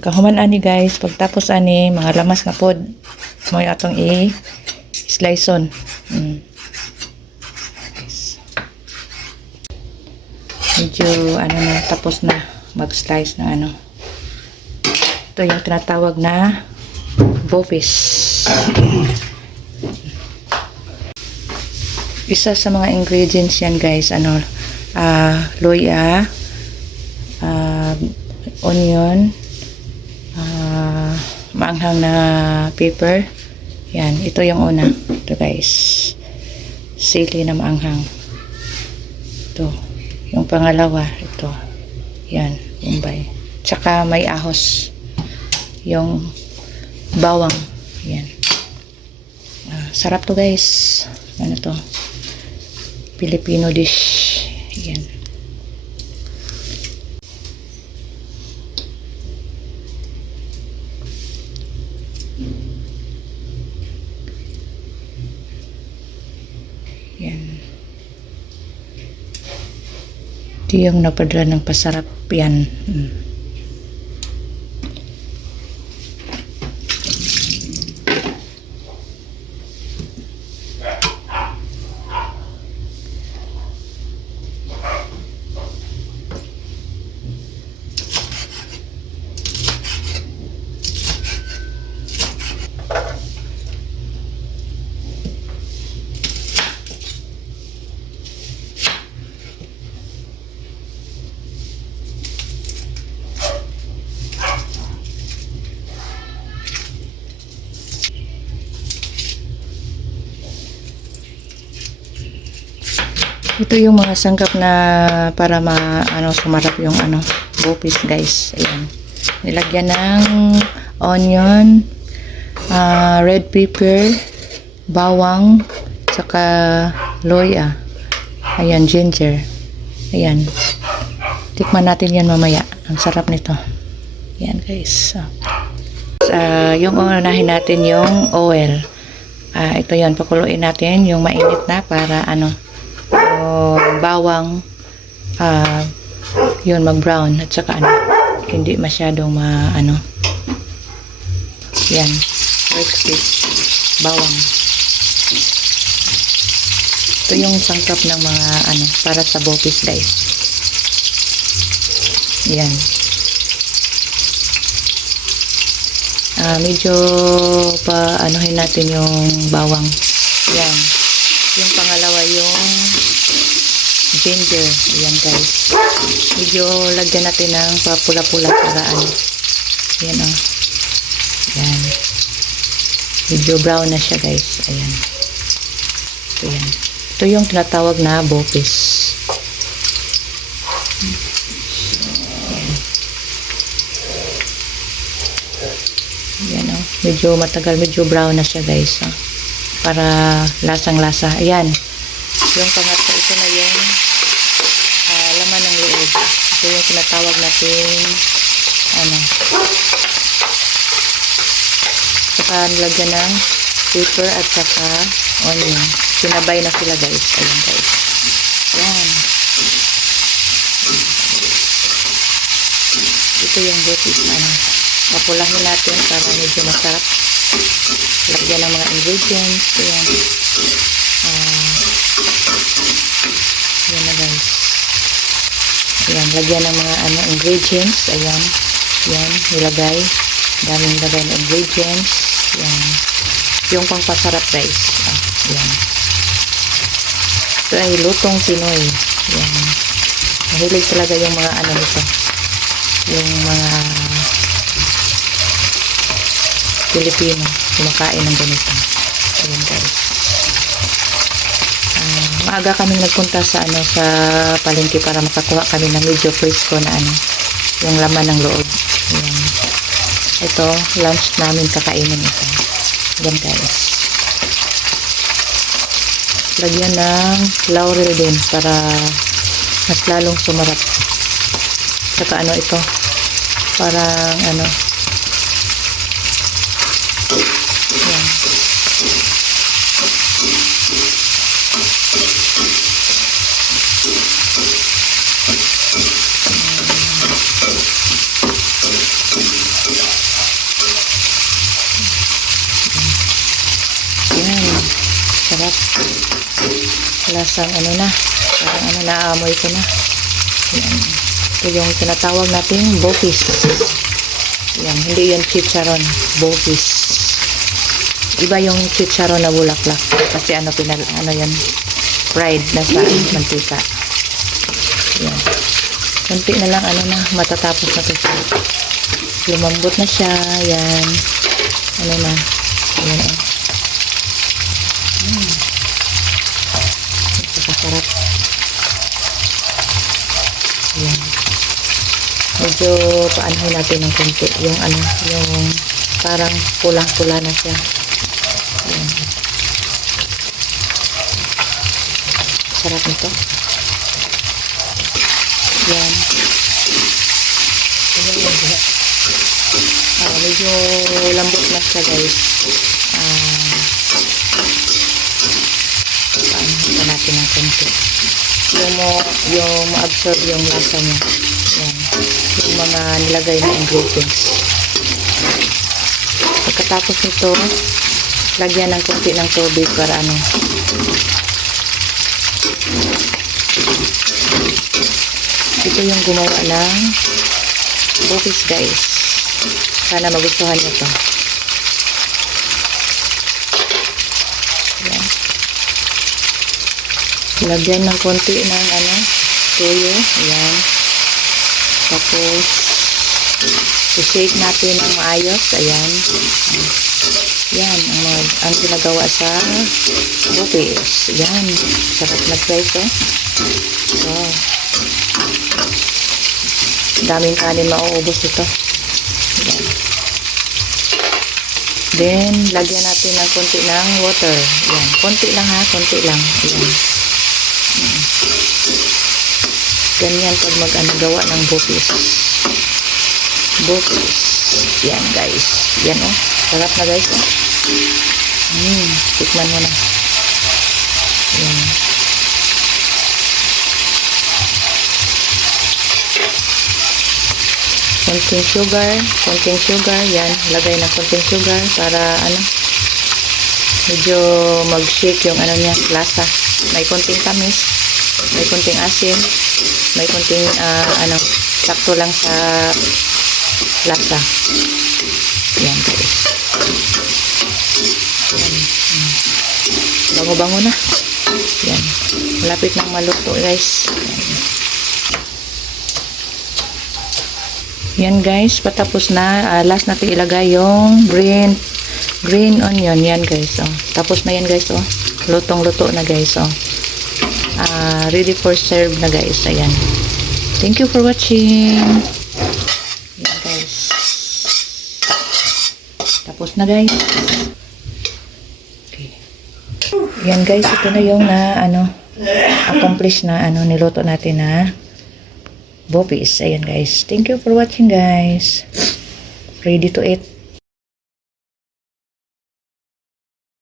Kahuman ani guys, pagtapos ani mga lamas na pod mo atong i-slice on. Medyo ano na, tapos na mag-slice na ano. Ito yung tinatawag na bopis. Isa sa mga ingredients yan guys, ano, luya, onion, maanghang na pepper. Yan, ito yung una. Ito guys, sili na maanghang. Ito, yung pangalawa, ito. Yan, Bombay. Tsaka may ahos. Yung bawang. Yan. Sarap to guys. Ano to? Filipino dish. Yan. Yan. Ito yung napadala ng pasarap yan. Ito yung mga sangkap na para sumarap yung bopis guys. Ayan. Nilagyan ng onion, red pepper, bawang, saka luya. Ayan, ginger. Ayan. Tikman natin yan mamaya. Ang sarap nito. Ayan guys. Yung unahin natin yung oil. Ito yan, pakuluin natin yung mainit na para bawang yun mag-brown at saka hindi masyadong yan, crispy bawang. Ito yung sangkap ng mga para sa bopis guys. Yan. Medyo anuhin natin yung bawang. Yan. Yung pangalawa yung ginger. Ayan guys. Medyo lagyan natin ng pula-pula para Ayan o. Ayan. Medyo brown na siya guys. Ayan. Ito yan. Ito yung tinatawag na bopis. Ayan o. Medyo matagal. Medyo brown na siya guys. Para lasang-lasa. Ayan. Yung pangatlo, ito na yung laman ng loob. Ito yung tinatawag natin saka nilagyan ng pepper at saka onion. Sinabay na sila guys. Ayan guys. Ayan. Ito yung bopis papulahin natin para medyo masarap. Lagyan ng mga ingredients. Ayan. Ayan na guys. Ayan, lagyan ng mga ingredients. Ayan. Ayan, nilagay. Daming nilagay na ingredients. Ayan. Yung pangpasarap guys. Ayan. Ito ay lutong Pinoy. Ayan. Mahilig talaga yung mga nito. Yung mga Pilipino kumakain ng ganito. Ayan guys. Maaga kaming nagpunta sa sa palengke para makakuha kami ng medyo fresco na yung laman ng loob. Ayan. Ito, lunch namin kakainin ito. Ayan guys. Lagyan ng laurel din para mas lalong sumarap. Saka ito, parang ayan. lasang ano na, parang ano, naamoy ko na. Yan. Ito yung tinatawag nating bopis. Yan, hindi yung chicharon, bopis. Iba yung chicharon na bulaklak kasi ano yan, fried na sa mantika. Yan. Kunti na lang ano na, matatapos na to siya. Lumambot na siya. Yan. Ano na. Yan. Napakasarap. Yan. Medyo paanohin natin ng kunti. Yung ano, yung parang pulang-pula na siya. Yan. Sarap nito. Yan. Medyo lambot na siya guys. Paanohin pa natin ng konti. Yung ma-absorb yung lasa niya. Yan. Yung mga nilagay na ingredients. Pagkatapos nito, lagyan ng konti ng tubig para ano. Ito yung gumawa ng bopis guys. Sana magustuhan nyo to. Yan. Lagyan ng konti ng ano, tuyo. Ayan. Tapos, i-shake natin ng maayos. Ayan. Yan. Ang ginagawa sa bopis. Yan. Sarap na guys, oh. Wow. Daming kanin mauubos ito. Yan. Then, lagyan natin ng konti ng water. Yan. Konti lang ha. Konti lang. Yan. Ganyan pag gawa ng bopis. Bopis. Yan guys. Yan oh. Sarap na guys oh. Tikman mo na. Yan. Konting sugar, yan, lagay na konting sugar para ano, medyo mag-shake yung ano niya, lasa. May konting tamis, may konting asin, may konting ano, sakto lang sa lasa. Yan guys. Yan. Bango-bango na. Yan. Malapit nang maluto guys. Yan guys, patapos na. Last natin ilagay yung green onion. Yan guys, oh. Tapos na yan guys, oh. Lutong-luto na guys, oh. Ready for serve na guys. Ayan. Thank you for watching. Yan guys. Tapos na guys. Okay. Yan guys, ito na yung accomplish na niluto natin na bopis. Ayan guys. Thank you for watching guys. Ready to eat.